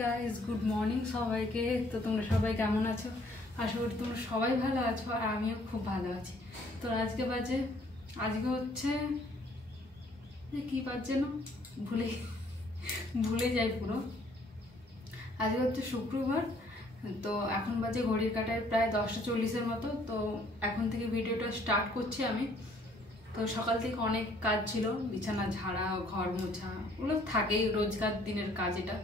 Guys, good morning সবাইকে। তো তোমরা সবাই কেমন আছো? আশা করি তোমরা সবাই ভালো আছো, আর আমিও খুব ভালো আছি। তো আজকে হচ্ছে কি বাজছে না, ভুলে যাই পুরো। আজকে হচ্ছে শুক্রবার। তো এখন বাজে ঘড়ির কাঁটায় প্রায় 10:40-এর মতো। তো এখন থেকে ভিডিওটা স্টার্ট করছি আমি। তো সকাল থেকে অনেক কাজ ছিল, বিছানা ঝাড়া, ঘর মোছা, ওগুলো থাকেই, রোজকার দিনের কাজ এটা।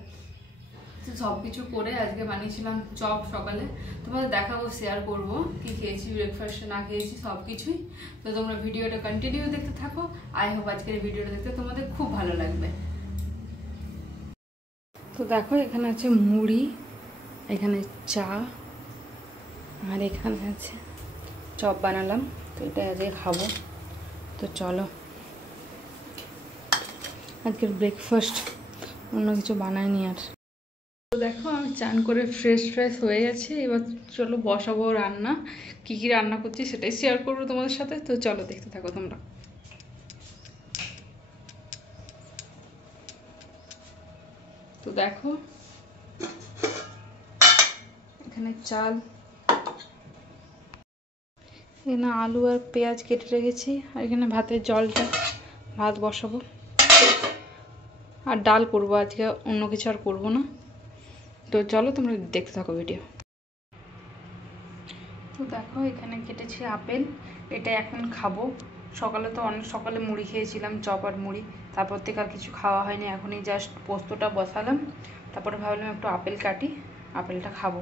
তো সব কিছু করে আজকে বানিয়েছিলাম চপ সকালে। তোমাদের দেখাবো, শেয়ার করবো কি খেয়েছি, ব্রেকফাস্টে না খেয়েছি সব কিছুই। তো তোমরা ভিডিওটা কন্টিনিউ দেখতে থাকো। আই হোপ আজকের ভিডিওটা দেখতে তোমাদের খুব ভালো লাগবে। তো দেখো, এখানে আছে মুড়ি, এখানে চা, আর এখানে আছে চপ বানালাম। তো এটা আজকে খাবো। তো চলো, আজকের ব্রেকফাস্ট অন্য কিছু বানাইনি আর। তো দেখো, আমি চান করে ফ্রেশ হয়ে গেছি। এবার চলো বসাবো রান্না। কি কি রান্না করছি সেটাই শেয়ার করবো তোমাদের সাথে। তো চলো দেখতে থাকো তোমরা। তো দেখো, এখানে চাল, এখানে আলু আর পেঁয়াজ কেটে রেখেছি, আর এখানে ভাতের জলটা, ভাত বসাবো। আর ডাল করবো আজকে, অন্য কিছু আর করবো না। তো চলো তোমরা দেখতে থাকো ভিডিও। তো দেখো, এখানে কেটেছি আপেল, এটা এখন খাবো। সকালে তো অনেক সকালে মুড়ি খেয়েছিলাম, চপ আর মুড়ি। তারপর থেকে আর কিছু খাওয়া হয়নি, এখনই জাস্ট পোস্তটা বসালাম। তারপরে ভাবলাম একটু আপেল কাটি, আপেলটা খাবো,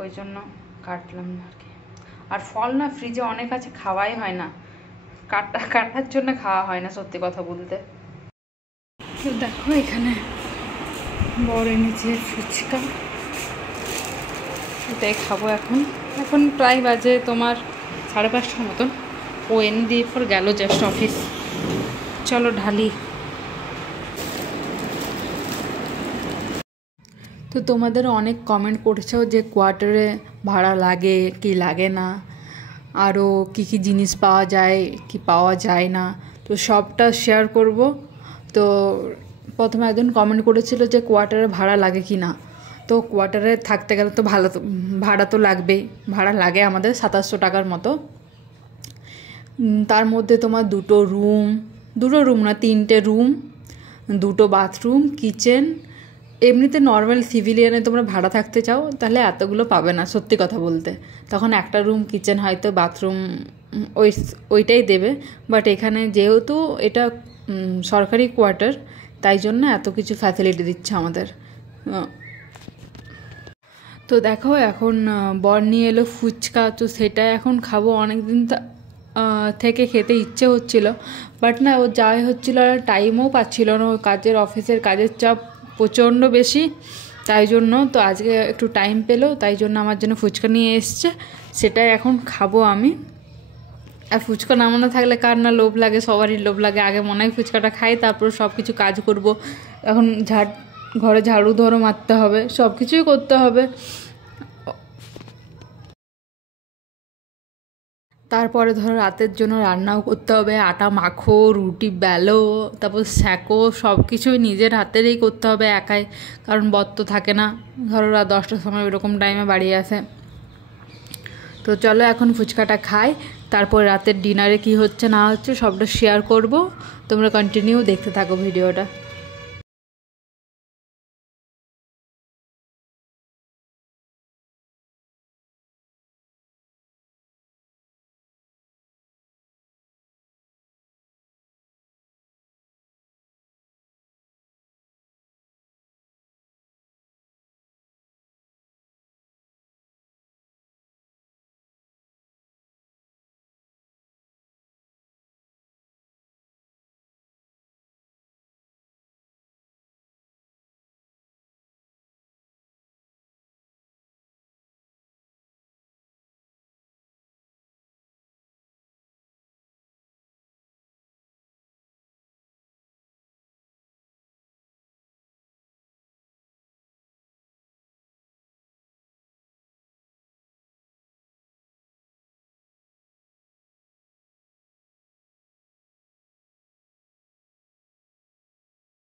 ওই জন্য কাটলাম আর কি। আর ফল না ফ্রিজে অনেক আছে, খাওয়াই হয় না, কাটার জন্য খাওয়া হয় না সত্যি কথা বলতে। তো দেখো, এখানে বড় এনেছে ফুচকা, এটাই খাবো এখন। এখন প্রায় বাজে তোমার 5:30 মতন। ও এনে দিয়ে পর গেল জাস্ট অফিস। চলো ঢালি। তো তোমাদের অনেক কমেন্ট করেছো যে কোয়ার্টারে ভাড়া লাগে কি লাগে না, আরও কি কি জিনিস পাওয়া যায় কি পাওয়া যায় না, তো সবটা শেয়ার করব। তো প্রথমে একজন কমেন্ট করেছিল যে কোয়ার্টারে ভাড়া লাগে কি না। তো কোয়ার্টারে থাকতে গেলে তো ভাড়া তো লাগবেই। ভাড়া লাগে আমাদের 2700 টাকার মতো। তার মধ্যে তোমার দুটো রুম না, 3টে রুম, 2টো বাথরুম, কিচেন। এমনিতে নর্মাল সিভিলিয়ানে তোমরা ভাড়া থাকতে চাও তাহলে এতগুলো পাবে না সত্যি কথা বলতে। তখন একটা রুম, কিচেন, হয়তো বাথরুম ওইটাই দেবে। বাট এখানে যেহেতু এটা সরকারি কোয়ার্টার, তাই জন্য এত কিছু ফ্যাসিলিটি দিচ্ছে আমাদের। তো দেখো, এখন বর নিয়ে এলো ফুচকা, তো সেটা এখন খাবো। অনেকদিন থেকে খেতে ইচ্ছে হচ্ছিল, বাট না, ও যাওয়াই হচ্ছিল আর টাইমও পাচ্ছিল না। ও অফিসের কাজের চাপ প্রচণ্ড বেশি, তাই জন্য তো আজকে একটু টাইম পেলো, তাই জন্য আমার জন্য ফুচকা নিয়ে এসছে। সেটাই এখন খাবো আমি। আর ফুচকা না মনে থাকলে কার না লোভ লাগে, সবারই লোভ লাগে। আগে মনে হয় ফুচকাটা খাই, তারপর সব কিছু কাজ করব। এখন ঘরে ঝাড়ু ধরো মারতে হবে, সব কিছুই করতে হবে। তারপরে ধরো রাতের জন্য রান্নাও করতে হবে, আটা মাখো, রুটি বেলো, তারপর সেঁকো, সব কিছুই নিজের হাতেরই করতে হবে একাই, কারণ বর তো থাকে না। ধরো রাত 10টার সময় এরকম টাইমে বাড়ি আসে। তো চলো এখন ফুচকাটা খাই, তারপর রাতের ডিনারে কি হচ্ছে না হচ্ছে সবটা শেয়ার করব। তোমরা কন্টিনিউ দেখতে থাকো ভিডিওটা।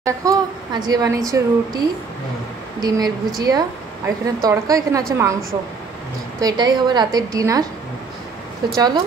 দেখো, আজকে বানিয়েছি রুটি, ডিমের ভুজিয়া, আর এখানে তড়কা, এখানে আছে মাংস। তো এটাই হবে রাতের ডিনার। তো চলো